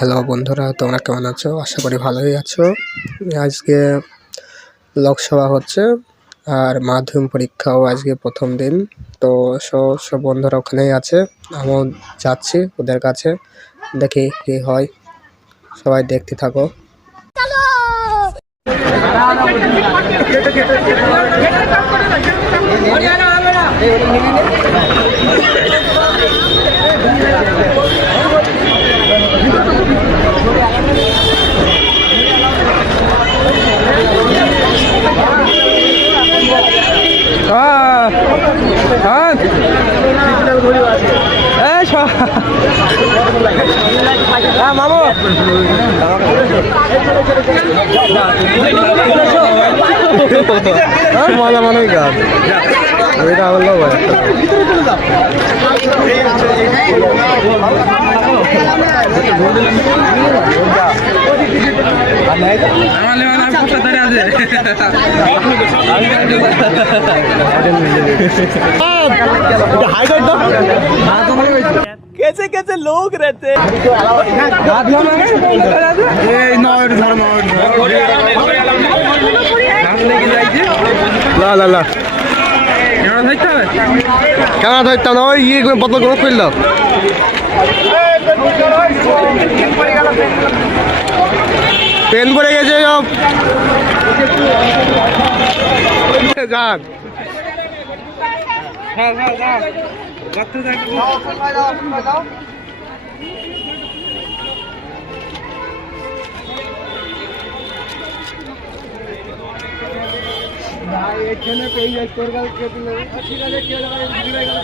Hello বন্ধুরা, তোমরা কেমন আছো? আশা করি ভালোই আছো। আজকে লোকসভা হচ্ছে আর মাধ্যমিক পরীক্ষাও আজকে প্রথম দিন। তো সব বন্ধুরা ওখানেই আছে, আমিও যাচ্ছি ওদের কাছে, দেখি কি হয়। সবাই দেখতে থাকো। মামু মজা মনে হয় গান এটা বললো कैसे कैसे लोग रहते हैं। কেন ধরতাম না? ওই ইয়ে বোতল গুলো ফেলল। পেন পড়ে গেছে সব। যাক এখানে পেয়ে যায় তোর কাছে ঠিক আছে কেউ ঠিক আছে